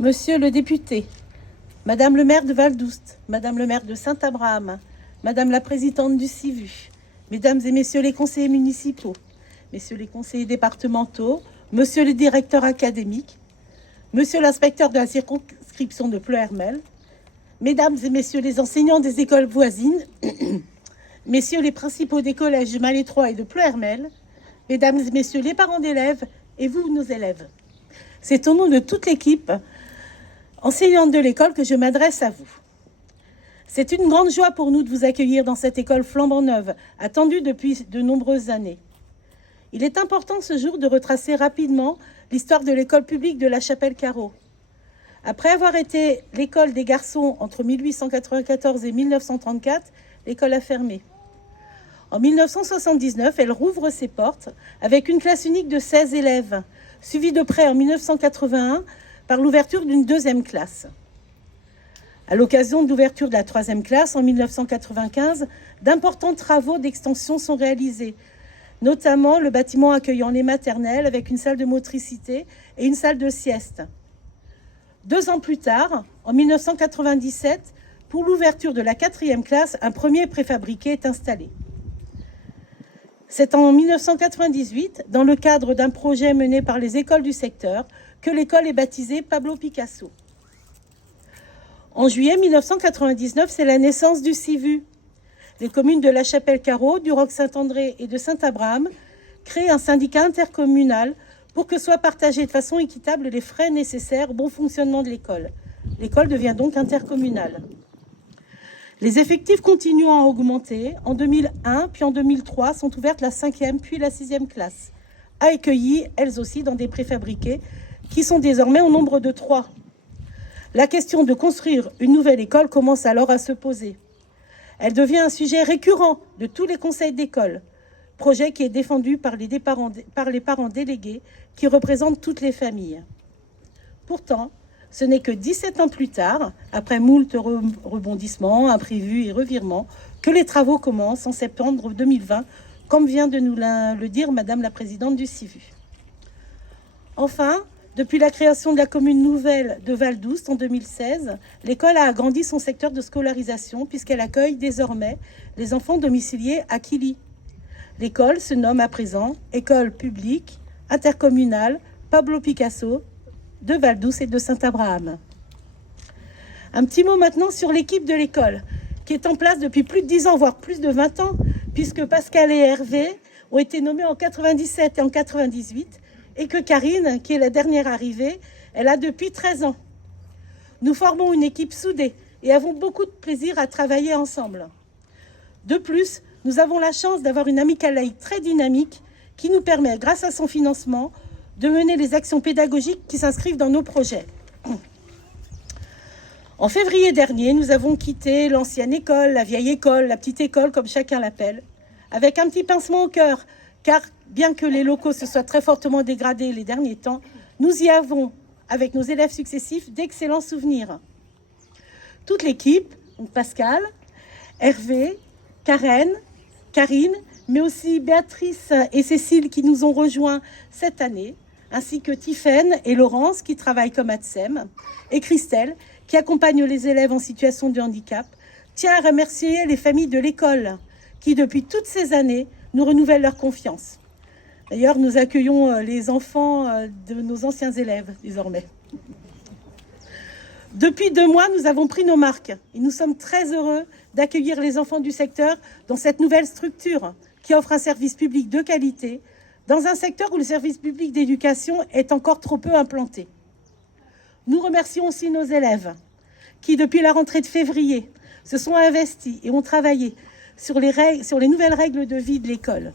Monsieur le député, Madame le maire de Val-d'Oust, Madame le maire de Saint-Abraham, Madame la présidente du CIVU, Mesdames et Messieurs les conseillers municipaux, Messieurs les conseillers départementaux, Monsieur le directeur académique, Monsieur l'inspecteur de la circonscription de Pleuhermel, Mesdames et Messieurs les enseignants des écoles voisines, Messieurs les principaux des collèges de Malétroit et de Pleuhermel, Mesdames et Messieurs les parents d'élèves et vous, nos élèves. C'est au nom de toute l'équipe enseignante de l'école que je m'adresse à vous. C'est une grande joie pour nous de vous accueillir dans cette école flambant neuve, attendue depuis de nombreuses années. Il est important ce jour de retracer rapidement l'histoire de l'école publique de La Chapelle-Carreau. Après avoir été l'école des garçons entre 1894 et 1934, l'école a fermé. En 1979, elle rouvre ses portes avec une classe unique de 16 élèves, suivie de près en 1981 par l'ouverture d'une deuxième classe. À l'occasion de l'ouverture de la troisième classe en 1995, d'importants travaux d'extension sont réalisés, notamment le bâtiment accueillant les maternelles avec une salle de motricité et une salle de sieste. 2 ans plus tard, en 1997, pour l'ouverture de la quatrième classe, un premier préfabriqué est installé. C'est en 1998, dans le cadre d'un projet mené par les écoles du secteur, que l'école est baptisée Pablo Picasso. En juillet 1999, c'est la naissance du CIVU. Les communes de La Chapelle-Carreau, du Roc-Saint-André et de Saint-Abraham créent un syndicat intercommunal pour que soient partagés de façon équitable les frais nécessaires au bon fonctionnement de l'école. L'école devient donc intercommunale. Les effectifs continuent à augmenter. En 2001, puis en 2003, sont ouvertes la 5e puis la 6e classe, accueillies elles aussi dans des préfabriqués qui sont désormais au nombre de 3. La question de construire une nouvelle école commence alors à se poser. Elle devient un sujet récurrent de tous les conseils d'école, projet qui est défendu par les parents délégués qui représentent toutes les familles. Pourtant, ce n'est que 17 ans plus tard, après moult rebondissements, imprévus et revirements, que les travaux commencent en septembre 2020, comme vient de nous le dire Madame la présidente du CIVU. Enfin, depuis la création de la commune nouvelle de Val-d'Oust en 2016, l'école a agrandi son secteur de scolarisation puisqu'elle accueille désormais les enfants domiciliés à Quilly. L'école se nomme à présent École publique intercommunale Pablo Picasso de Val-d'Oust et de Saint-Abraham. Un petit mot maintenant sur l'équipe de l'école, qui est en place depuis plus de 10 ans, voire plus de 20 ans, puisque Pascal et Hervé ont été nommés en 97 et en 98, et que Karine, qui est la dernière arrivée, elle a depuis 13 ans. Nous formons une équipe soudée et avons beaucoup de plaisir à travailler ensemble. De plus, nous avons la chance d'avoir une amicale laïque très dynamique qui nous permet, grâce à son financement, de mener les actions pédagogiques qui s'inscrivent dans nos projets. En février dernier, nous avons quitté l'ancienne école, la vieille école, la petite école, comme chacun l'appelle, avec un petit pincement au cœur, car bien que les locaux se soient très fortement dégradés les derniers temps, nous y avons, avec nos élèves successifs, d'excellents souvenirs. Toute l'équipe, donc Pascal, Hervé, Karen, Karine, mais aussi Béatrice et Cécile qui nous ont rejoints cette année, ainsi que Tiffaine et Laurence qui travaillent comme ATSEM, et Christelle qui accompagne les élèves en situation de handicap, tient à remercier les familles de l'école qui, depuis toutes ces années, nous renouvellent leur confiance. D'ailleurs, nous accueillons les enfants de nos anciens élèves désormais. Depuis 2 mois, nous avons pris nos marques et nous sommes très heureux d'accueillir les enfants du secteur dans cette nouvelle structure qui offre un service public de qualité dans un secteur où le service public d'éducation est encore trop peu implanté. Nous remercions aussi nos élèves qui, depuis la rentrée de février, se sont investis et ont travaillé sur les nouvelles règles de vie de l'école.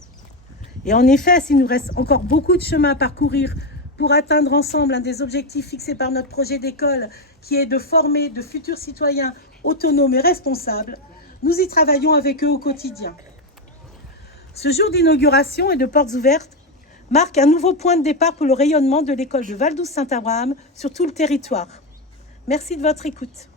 Et en effet, s'il nous reste encore beaucoup de chemin à parcourir pour atteindre ensemble un des objectifs fixés par notre projet d'école, qui est de former de futurs citoyens autonomes et responsables, nous y travaillons avec eux au quotidien. Ce jour d'inauguration et de portes ouvertes marque un nouveau point de départ pour le rayonnement de l'école de Val-d'Oust-Saint-Abraham sur tout le territoire. Merci de votre écoute.